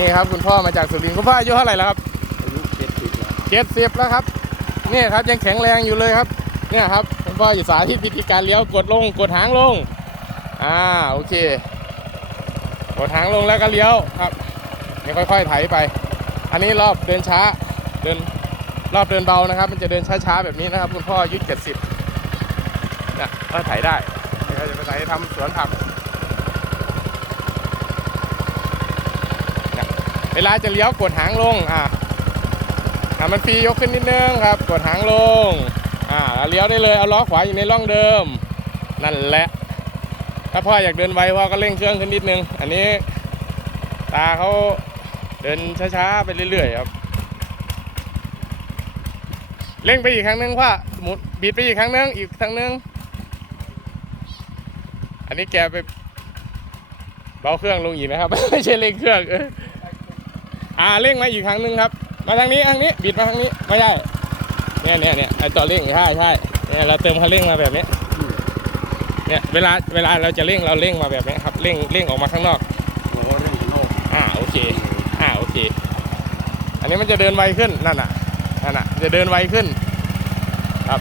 นี่ครับคุณพ่อมาจากสุรินทร์คุณพ่ออายุเท่าไหร่แล้วครับอายุเจ็ดสิบแล้วเจ็ดสิบแล้วครับนี่ครับยังแข็งแรงอยู่เลยครับ เนี่ยครับคุณพ่ออยู่สาธิตวิธีการเลี้ยวกดลงกดหางลงอ่าโอเคกดหางลงแล้วก็เลี้ยวครับนี่ค่อยๆไถไป อันนี้รอบเดินช้าเดินรอบเดินเบานะครับ มันจะเดินช้าๆแบบนี้นะครับ คุณพ่ออายุเจ็ดสิบนะก็ไถได้นี่ก็จะไปไถทำสวนผักนะเวลาจะเลี้ยวกดหางลงอ่าอะมันฟรียกขึ้นนิดนึงครับ กดหางลงอ่าเลี้ยวได้เลยเอาล้อขวาอยู่ในร่องเดิม นั่นแหละ ถ้าพ่ออยากเดินไวพ่อก็เร่งเครื่องขึ้นนิดนึง อันนี้ตาเขาเดินช้าๆไปเรื่อยๆครับเร่งไปอีกครั้งนึงพ่อสมุดบีบไปอีกครั้งนึงอีกครั้งนึง อันนี้แกไปเบาเครื่องลงอีกนะครับ ไม่ใช่เร่งเครื่องเออ อ่าเร่งมาอีกครั้งนึงครับ มาทางนี้ทางนี้บิดมาทางนี้ไม่ใช่เนี่ยเนี่ยเนี่ยไอต่อเร่งใช่ใช่เนี่ยเราเติมคันเร่งมาแบบนี้เนี่ยเวลาเวลาเราจะเร่งเราเร่งมาแบบนี้ครับเร่งเร่งออกมาข้างนอกโอ้เรื่องโลกอ่าโอเคอ่าโอเค อันนี้มันจะเดินไวขึ้นนั่นน่ะนั่นน่ะจะเดินไวขึ้นครับ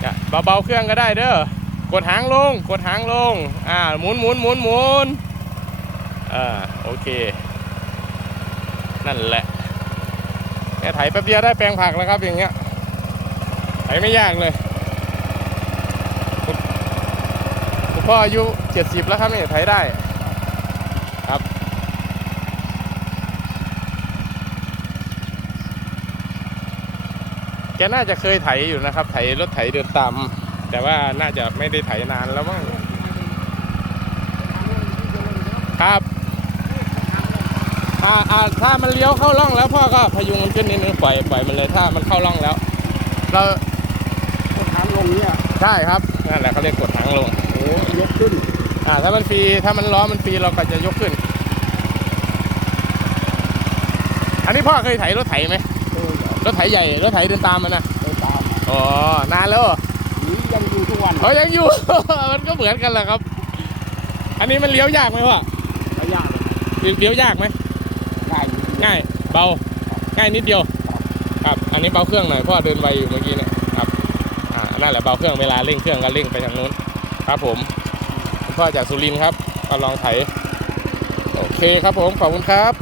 เนี่ยเบาๆเครื่องก็ได้เด้อกดหางลง กดหางลง อ่า หมุนหมุนหมุนหมุน อ่าโอเค นั่นแหละแค่ไถแป๊บเดียวได้แปลงผักแล้วครับอย่างเงี้ยไถไม่ยากเลยคุณพ่ออายุเจ็ดสิบแล้วครับนี่ไถได้ครับแกน่าจะเคยไถอยู่นะครับ ไถรถไถเดินตามแต่ว่าน่าจะไม่ได้ไถนานแล้วมั้งครับ อ่าอ่าถ้ามันเลี้ยวเข้าร่องแล้วพ่อก็พยุงมันขึ้นนิดนึงปล่อยปล่อยมันเลยถ้ามันเข้าร่องแล้ว เราทางลงเนี่ยใช่ครับนั่นแหละเขาเรียกกดหางลงโอ้ยกขึ้นอ่าถ้ามันฟรีถ้ามันล้อมันฟรีเราก็จะยกขึ้น อันนี้พ่อเคยไถรถไถไหมโอ้ยรถไถใหญ่รถไถเดินตามมันนะไปตามอ๋อนานแล้วเหรอหนียังอยู่ทุกวันเขายังอยู่ มันก็เหมือนกันแหละครับ อันนี้มันเลี้ยวยากไหมพ่อระยะเลยเลี้ยวยากไหม ง่ายเบาง่ายนิดเดียวครับอันนี้เบาเครื่องหน่อยเพราะว่าเดินไวอยู่เมื่อกี้เนี่ยครับอ่านั่นแหละเบาเครื่องเวลาเร่งเครื่องก็เร่งไปทางนู้นครับผมพ่อจากสุรินทร์ครับมาลองไถโอเคครับผมขอบคุณครับ